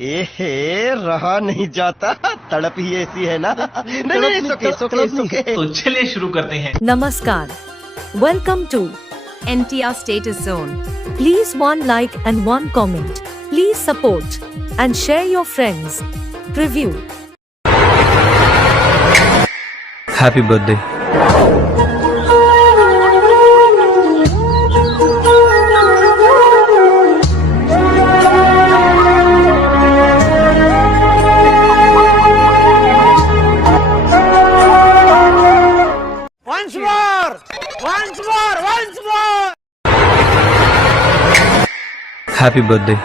एहे रहा नहीं जाता, तड़प ही ऐसी है ना। नहीं सुके। तो चलिए शुरू करते हैं। Namaskar. Welcome to NTR Status Zone. Please one like and one comment. Please support and share your friends. Preview. Happy birthday. Happy birthday.